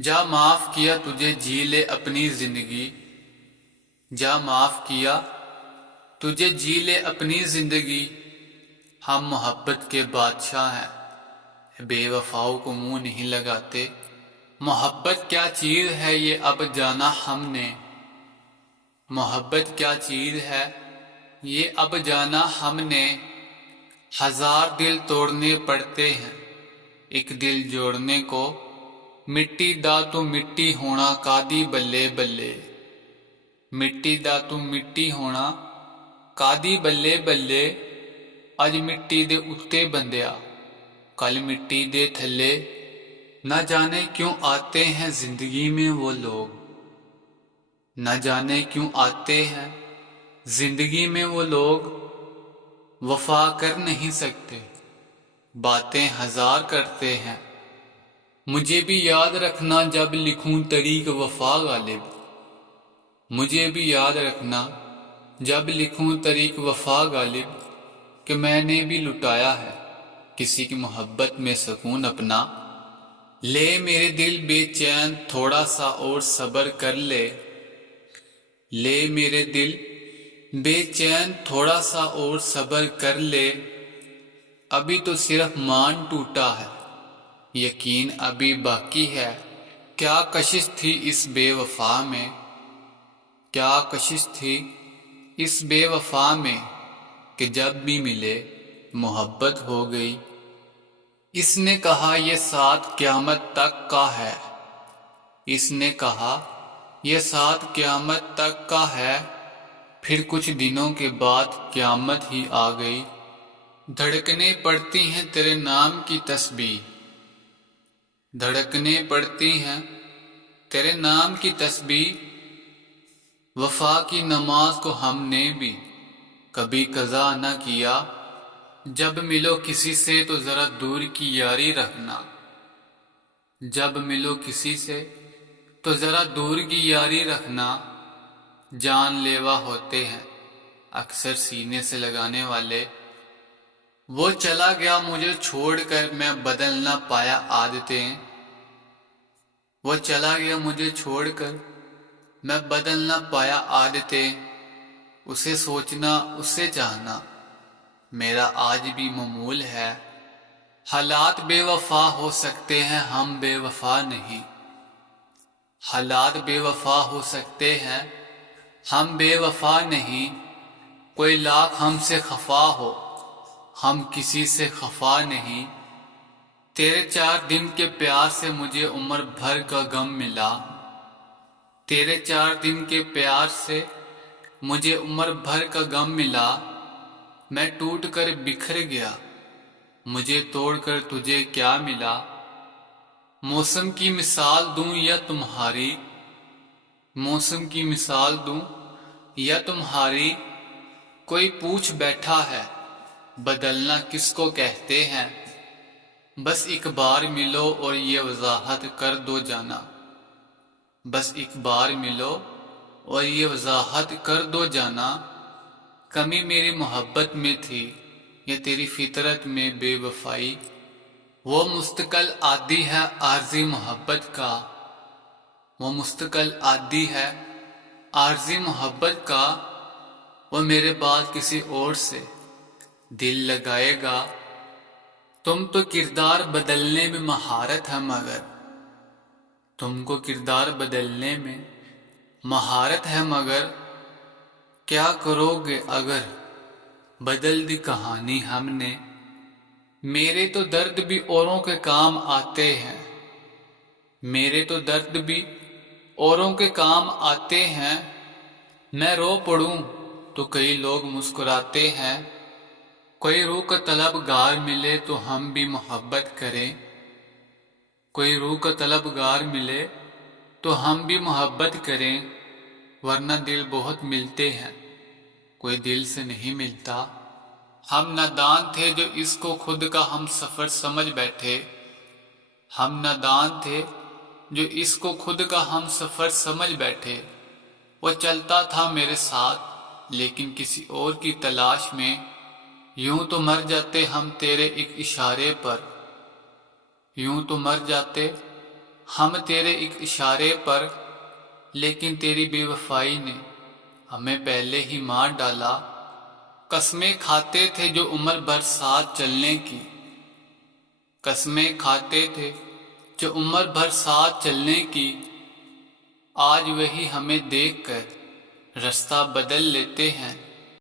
جا معاف کیا تجھے جی لے اپنی زندگی، جا معاف کیا تجھے جی لے اپنی زندگی، ہم محبت کے بادشاہ ہیں، بے وفاؤں کو منہ نہیں لگاتے، محبت کیا چیز ہے یہ اب جانا ہم نے، محبت کیا چیز ہے یہ اب جانا ہم نے، ہزار دل توڑنے پڑتے ہیں ایک دل جوڑنے کو، مٹی دا تو مٹی ہونا کادی بلے بلے، مٹی دا تو مٹی ہونا کادی بلے بلے، اج مٹی دے اتے بندیا کل مٹی دے تھلے، نہ جانے کیوں آتے ہیں زندگی میں وہ لوگ، نہ جانے کیوں آتے ہیں زندگی میں وہ لوگ، وفا کر نہیں سکتے باتیں ہزار کرتے ہیں، مجھے بھی یاد رکھنا جب لکھوں طریق وفا غالب، مجھے بھی یاد رکھنا جب لکھوں طریق وفا غالب، کہ میں نے بھی لٹایا ہے کسی کی محبت میں سکون اپنا، لے میرے دل بے چین تھوڑا سا اور صبر کر لے، لے میرے دل بے چین تھوڑا سا اور صبر کر لے، ابھی تو صرف مان ٹوٹا ہے یقین ابھی باقی ہے، کیا کشش تھی اس بے وفا میں، کیا کشش تھی اس بے وفا میں، کہ جب بھی ملے محبت ہو گئی، اس نے کہا یہ ساتھ قیامت تک کا ہے، اس نے کہا یہ ساتھ قیامت تک کا ہے، پھر کچھ دنوں کے بعد قیامت ہی آ گئی، دھڑکنے پڑتی ہیں تیرے نام کی تسبیح، دھڑکنے پڑتی ہیں تیرے نام کی تسبیح، وفا کی نماز کو ہم نے بھی کبھی قضا نہ کیا، جب ملو کسی سے تو ذرا دور کی یاری رکھنا، جب ملو کسی سے تو ذرا دور کی یاری رکھنا، جان لیوا ہوتے ہیں اکثر سینے سے لگانے والے، وہ چلا گیا مجھے چھوڑ کر میں بدل نہ پایا عادتیں، وہ چلا گیا مجھے چھوڑ کر میں بدل نہ پایا عادتیں، اسے سوچنا اسے چاہنا میرا آج بھی معمول ہے، حالات بے وفا ہو سکتے ہیں ہم بے وفا نہیں، حالات بے وفا ہو سکتے ہیں ہم بے وفا نہیں، کوئی لاکھ ہم سے خفا ہو ہم کسی سے خفا نہیں، تیرے 4 دن کے پیار سے مجھے عمر بھر کا غم ملا، تیرے 4 دن کے پیار سے مجھے عمر بھر کا غم ملا، میں ٹوٹ کر بکھر گیا مجھے توڑ کر تجھے کیا ملا، موسم کی مثال دوں یا تمہاری، موسم کی مثال دوں یا تمہاری، کوئی پوچھ بیٹھا ہے بدلنا کس کو کہتے ہیں، بس ایک بار ملو اور یہ وضاحت کر دو جانا، بس ایک بار ملو اور یہ وضاحت کر دو جانا، کمی میری محبت میں تھی یا تیری فطرت میں بے وفائی، وہ مستقل عادی ہے عارضی محبت کا، وہ مستقل عادی ہے عارضی محبت کا، وہ میرے بعد کسی اور سے دل لگائے گا، تم تو کردار بدلنے میں مہارت ہے مگر، تم کو کردار بدلنے میں مہارت ہے مگر، کیا کرو گے اگر بدل دی کہانی ہم نے، میرے تو درد بھی اوروں کے کام آتے ہیں، میرے تو درد بھی اوروں کے کام آتے ہیں، میں رو پڑوں تو کئی لوگ مسکراتے ہیں، کوئی روح کا طلبگار ملے تو ہم بھی محبت کریں، کوئی روح کا طلبگار ملے تو ہم بھی محبت کریں، ورنہ دل بہت ملتے ہیں کوئی دل سے نہیں ملتا، ہم نادان تھے جو اس کو خود کا ہم سفر سمجھ بیٹھے، ہم نادان تھے جو اس کو خود کا ہم سفر سمجھ بیٹھے، وہ چلتا تھا میرے ساتھ لیکن کسی اور کی تلاش میں، یوں تو مر جاتے ہم تیرے ایک اشارے پر، یوں تو مر جاتے ہم تیرے ایک اشارے پر، لیکن تیری بے وفائی نے ہمیں پہلے ہی مار ڈالا۔ قسمیں کھاتے تھے جو عمر بھر ساتھ چلنے کی، قسمیں کھاتے تھے جو عمر بھر ساتھ چلنے کی، آج وہی ہمیں دیکھ کر رستہ بدل لیتے ہیں۔